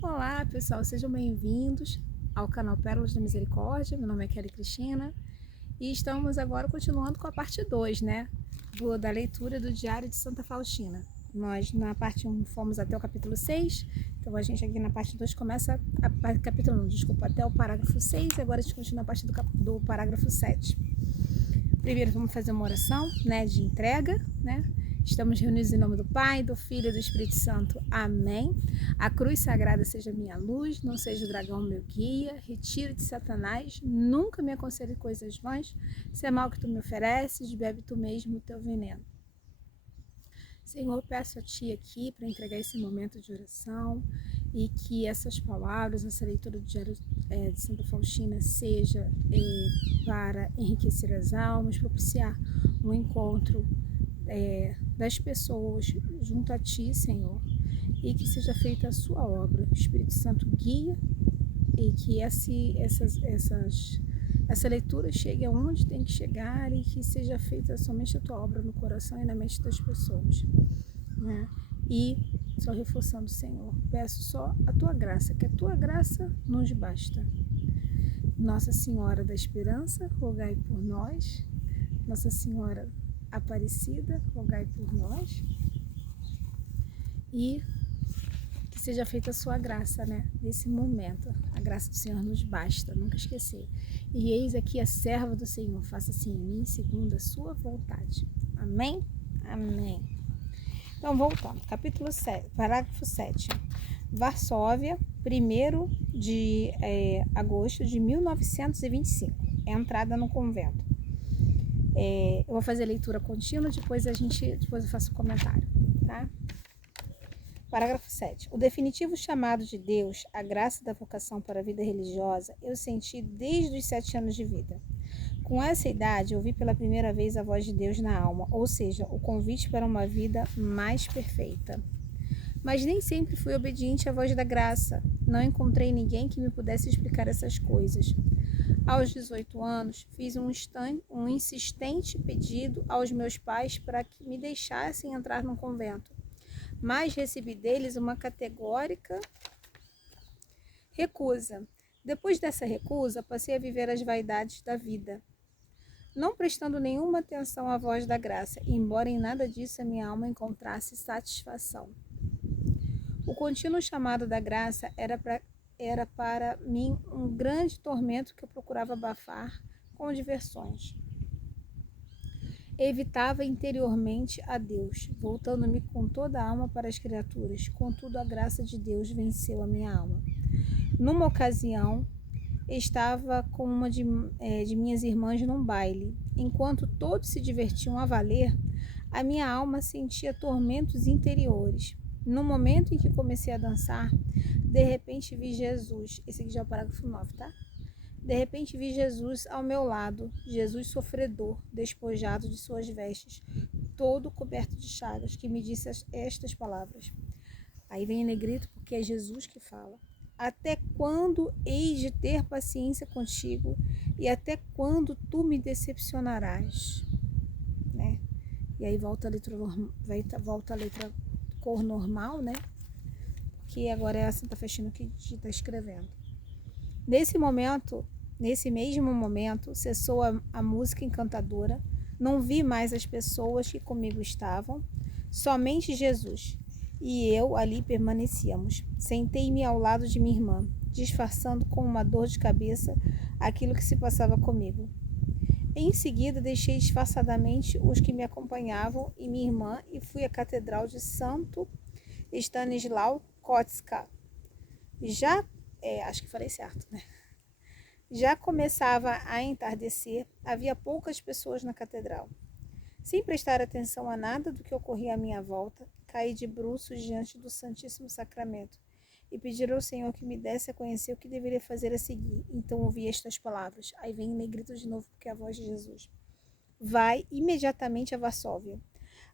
Olá pessoal, sejam bem-vindos ao canal Pérolas da Misericórdia. Meu nome é Kelly Cristina e estamos agora continuando com a parte 2, né, da leitura do Diário de Santa Faustina. Nós na parte 1 fomos até o capítulo 6, então a gente aqui na parte 2 começa, até o parágrafo 6 e agora a gente continua a partir do parágrafo 7. Primeiro vamos fazer uma oração, né, de entrega, né? Estamos reunidos em nome do Pai, do Filho e do Espírito Santo. Amém. A cruz sagrada seja minha luz, não seja o dragão meu guia. Retira de Satanás, nunca me aconselhe coisas vãs. Se é mal que tu me ofereces, bebe tu mesmo o teu veneno. Senhor, peço a Ti aqui para entregar esse momento de oração e que essas palavras, essa leitura do Diário de Santa Faustina seja para enriquecer as almas, propiciar um encontro das pessoas junto a Ti, Senhor, e que seja feita a Sua obra. O Espírito Santo guia e que essa leitura chegue aonde tem que chegar e que seja feita somente a Tua obra no coração e na mente das pessoas, né? E só reforçando, Senhor, peço só a Tua graça, que a Tua graça nos basta. Nossa Senhora da Esperança, rogai por nós. Nossa Senhora Aparecida, rogai por nós. E que seja feita a sua graça, né? Nesse momento. A graça do Senhor nos basta, nunca esquecer. E eis aqui a serva do Senhor, faça-se em mim segundo a sua vontade. Amém? Amém. Então, voltando. Capítulo 7, parágrafo 7. Varsóvia, 1º de agosto de 1925. É a entrada no convento. Eu vou fazer leitura contínua, depois eu faço o comentário, tá? Parágrafo 7. O definitivo chamado de Deus, a graça da vocação para a vida religiosa, eu senti desde os 7 anos de vida. Com essa idade, ouvi pela primeira vez a voz de Deus na alma, ou seja, o convite para uma vida mais perfeita. Mas nem sempre fui obediente à voz da graça. Não encontrei ninguém que me pudesse explicar essas coisas. Aos 18 anos, fiz um insistente pedido aos meus pais para que me deixassem entrar num convento, mas recebi deles uma categórica recusa. Depois dessa recusa, passei a viver as vaidades da vida, não prestando nenhuma atenção à voz da graça, embora em nada disso a minha alma encontrasse satisfação. O contínuo chamado da graça era para mim um grande tormento que eu procurava abafar com diversões. Evitava interiormente a Deus, voltando-me com toda a alma para as criaturas. Contudo, a graça de Deus venceu a minha alma. Numa ocasião, estava com uma de minhas irmãs num baile. Enquanto todos se divertiam a valer, a minha alma sentia tormentos interiores. No momento em que comecei a dançar, de repente vi Jesus. Esse aqui já é o parágrafo 9, tá? De repente vi Jesus ao meu lado, Jesus sofredor, despojado de suas vestes, todo coberto de chagas, que me disse estas palavras. Aí vem em negrito, porque é Jesus que fala. Até quando hei de ter paciência contigo e até quando tu me decepcionarás? Né? E aí volta a letra cor normal, né? Que agora é a Santa Faustina que está escrevendo. Nesse mesmo momento, cessou a música encantadora, não vi mais as pessoas que comigo estavam, somente Jesus, e eu ali permanecíamos. Sentei-me ao lado de minha irmã, disfarçando com uma dor de cabeça aquilo que se passava comigo. Em seguida, deixei disfarçadamente os que me acompanhavam e minha irmã e fui à Catedral de Santo Stanislau Kotska. Acho que falei certo, né? Já começava a entardecer, havia poucas pessoas na catedral. Sem prestar atenção a nada do que ocorria à minha volta, caí de bruços diante do Santíssimo Sacramento e pedi ao Senhor que me desse a conhecer o que deveria fazer a seguir. Então ouvi estas palavras. Aí vem em negrito de novo, porque é a voz de Jesus. Vai imediatamente a Varsóvia.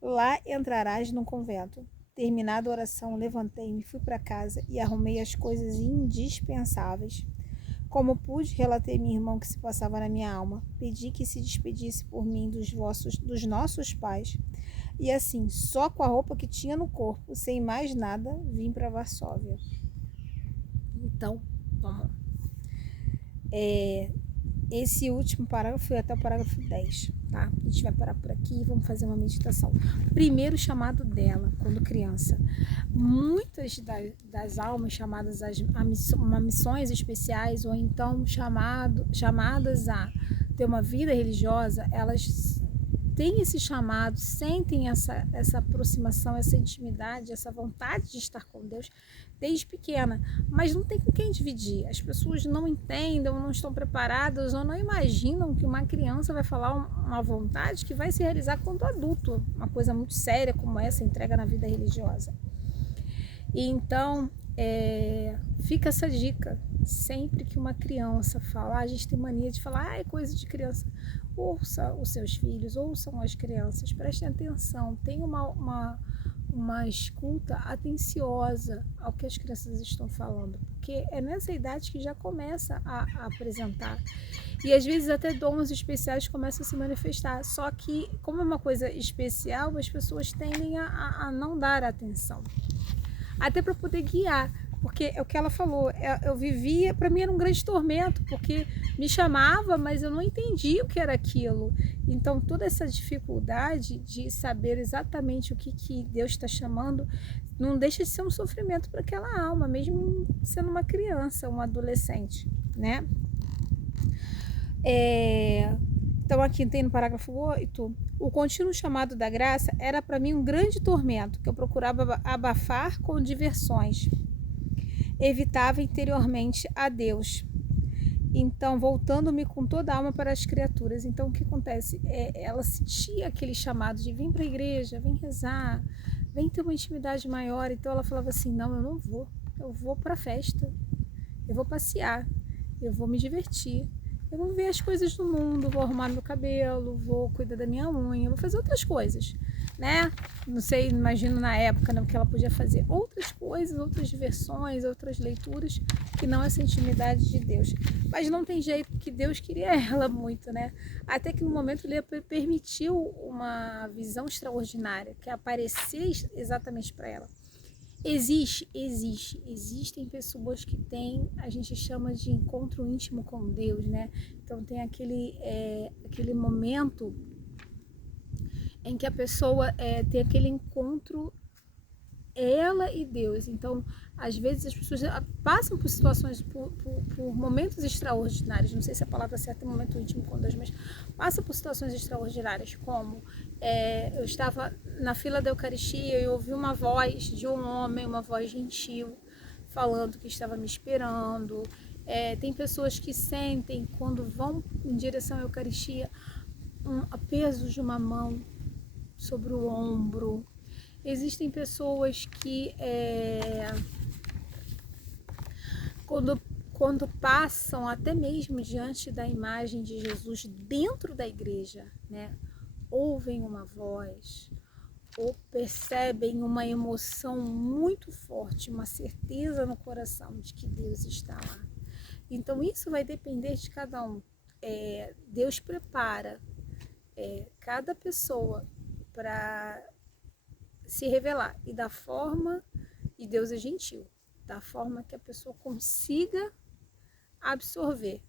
Lá entrarás num convento. Terminada a oração, levantei-me, fui para casa e arrumei as coisas indispensáveis. Como pude, relatei a minha irmã o que se passava na minha alma. Pedi que se despedisse por mim dos nossos pais. E assim, só com a roupa que tinha no corpo, sem mais nada, vim para Varsóvia. Então, vamos lá. Esse último parágrafo foi até o parágrafo 10, tá? A gente vai parar por aqui e vamos fazer uma meditação. Primeiro chamado dela, quando criança. Muitas das almas chamadas a missões especiais ou então chamadas a ter uma vida religiosa, elas têm esse chamado, sentem essa aproximação, essa intimidade, essa vontade de estar com Deus desde pequena, mas não tem com quem dividir. As pessoas não entendem, não estão preparadas ou não imaginam que uma criança vai falar uma vontade que vai se realizar quando adulto, uma coisa muito séria como essa, entrega na vida religiosa. E então, fica essa dica, sempre que uma criança fala, a gente tem mania de falar, é coisa de criança, ouça os seus filhos, ouçam as crianças, prestem atenção, tenha uma escuta atenciosa ao que as crianças estão falando, porque é nessa idade que já começa a apresentar. E às vezes até dons especiais começam a se manifestar, só que como é uma coisa especial, as pessoas tendem a não dar atenção. Até para poder guiar, porque é o que ela falou, eu vivia, para mim era um grande tormento, porque me chamava, mas eu não entendia o que era aquilo. Então toda essa dificuldade de saber exatamente o que Deus está chamando, não deixa de ser um sofrimento para aquela alma, mesmo sendo uma criança, um adolescente, né? Então aqui tem no parágrafo 8, o contínuo chamado da graça era para mim um grande tormento, que eu procurava abafar com diversões. Evitava interiormente a Deus. Então, voltando-me com toda a alma para as criaturas. Então, o que acontece? Ela sentia aquele chamado de vir para a igreja, vem rezar, vem ter uma intimidade maior. Então, ela falava assim, não, eu não vou. Eu vou para a festa, eu vou passear, eu vou me divertir. Eu vou ver as coisas do mundo, vou arrumar meu cabelo, vou cuidar da minha unha, vou fazer outras coisas, né? Não sei, imagino na época, né, que ela podia fazer outras coisas, outras diversões, outras leituras, que não essa intimidade de Deus. Mas não tem jeito, que Deus queria ela muito, né? Até que no momento ele permitiu uma visão extraordinária, que aparecer exatamente para ela. Existem pessoas que têm, a gente chama de encontro íntimo com Deus, né? Então tem aquele momento em que a pessoa tem aquele encontro, ela e Deus. Então, às vezes as pessoas passam por situações, por momentos extraordinários, não sei se a palavra certa é momento íntimo com Deus, mas passam por situações extraordinárias, como eu estava na fila da Eucaristia e ouvi uma voz de um homem, uma voz gentil, falando que estava me esperando. Tem pessoas que sentem, quando vão em direção à Eucaristia, um peso de uma mão sobre o ombro. Existem pessoas que quando passam até mesmo diante da imagem de Jesus dentro da igreja, né, ouvem uma voz ou percebem uma emoção muito forte, uma certeza no coração de que Deus está lá. Então isso vai depender de cada um. Deus prepara cada pessoa para se revelar, e da forma, e Deus é gentil, da forma que a pessoa consiga absorver,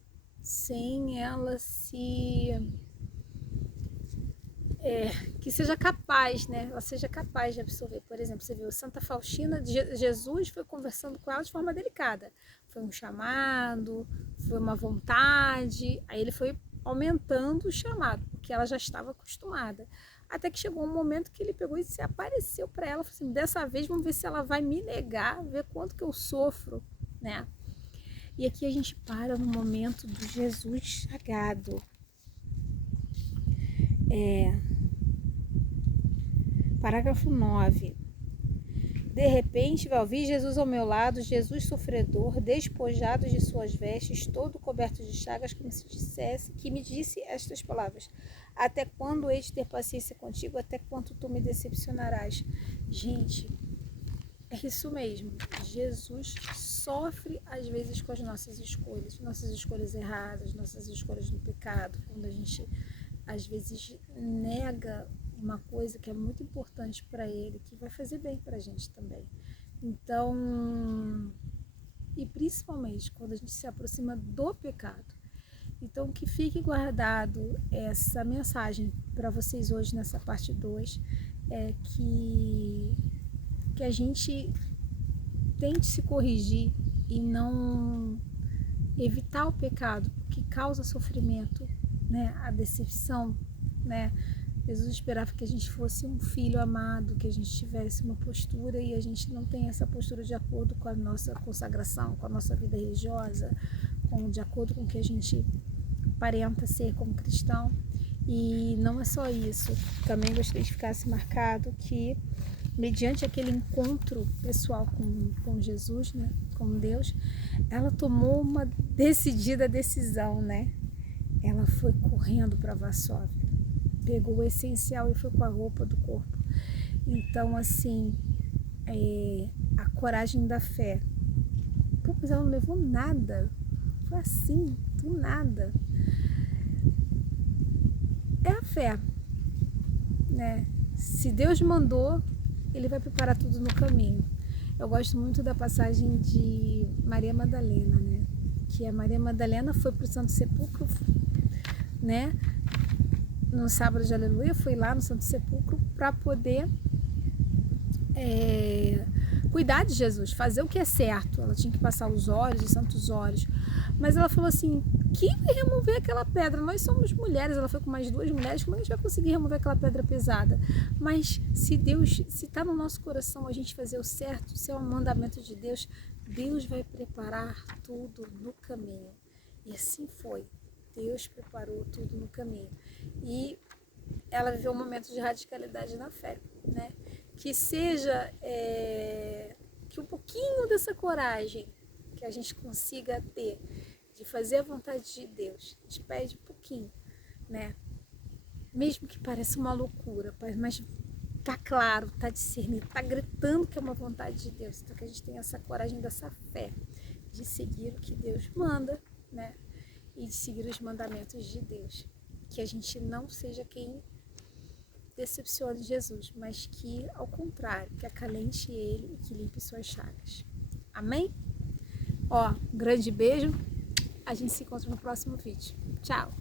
sem ela que seja capaz, né? Ela seja capaz de absorver. Por exemplo, você viu Santa Faustina, Jesus foi conversando com ela de forma delicada. Foi um chamado, foi uma vontade, aí ele foi aumentando o chamado, porque ela já estava acostumada. Até que chegou um momento que ele pegou e se apareceu para ela, falou assim, dessa vez vamos ver se ela vai me negar, ver quanto que eu sofro, né? E aqui a gente para no momento do Jesus chagado. Parágrafo 9. De repente, vai ouvir Jesus ao meu lado, Jesus sofredor, despojado de suas vestes, todo coberto de chagas, que me disse estas palavras: até quando hei de ter paciência contigo? Até quando tu me decepcionarás? Gente, é isso mesmo. Jesus sofre às vezes com as nossas escolhas erradas, nossas escolhas no pecado, quando a gente às vezes nega uma coisa que é muito importante para ele, que vai fazer bem para a gente também. Então, e principalmente quando a gente se aproxima do pecado. Então, que fique guardado essa mensagem para vocês hoje nessa parte 2, é que a gente tente se corrigir e não evitar o pecado que causa sofrimento, né? A decepção, né? Jesus esperava que a gente fosse um filho amado, que a gente tivesse uma postura e a gente não tem essa postura de acordo com a nossa consagração, com a nossa vida religiosa, de acordo com o que a gente aparenta ser como cristão. E não é só isso, também gostaria que ficasse marcado que mediante aquele encontro pessoal com Jesus, né, com Deus, ela tomou uma decidida decisão, né? Ela foi correndo para Varsóvia, pegou o essencial e foi com a roupa do corpo. Então, assim, a coragem da fé. Pô, mas ela não levou nada. Foi assim, do nada. É a fé, né? Se Deus mandou, Ele vai preparar tudo no caminho. Eu gosto muito da passagem de Maria Madalena, né? Que a Maria Madalena foi para o Santo Sepulcro, né? No sábado de Aleluia, foi lá no Santo Sepulcro para poder cuidar de Jesus, fazer o que é certo. Ela tinha que passar os óleos, os santos óleos. Mas ela falou assim, quem vai remover aquela pedra? Nós somos mulheres, ela foi com mais 2 mulheres, como é que a gente vai conseguir remover aquela pedra pesada? Mas se Deus, se está no nosso coração a gente fazer o certo, se é um mandamento de Deus, Deus vai preparar tudo no caminho. E assim foi. Deus preparou tudo no caminho. E ela viveu um momento de radicalidade na fé, né? Que seja que um pouquinho dessa coragem que a gente consiga ter de fazer a vontade de Deus, a gente pede um pouquinho, né? Mesmo que pareça uma loucura, mas tá claro, tá discernido, tá gritando que é uma vontade de Deus. Então que a gente tenha essa coragem dessa fé de seguir o que Deus manda, né? E de seguir os mandamentos de Deus. Que a gente não seja quem decepcione Jesus, mas que, ao contrário, que acalente Ele e que limpe suas chagas. Amém? Ó, um grande beijo. A gente se encontra no próximo vídeo. Tchau!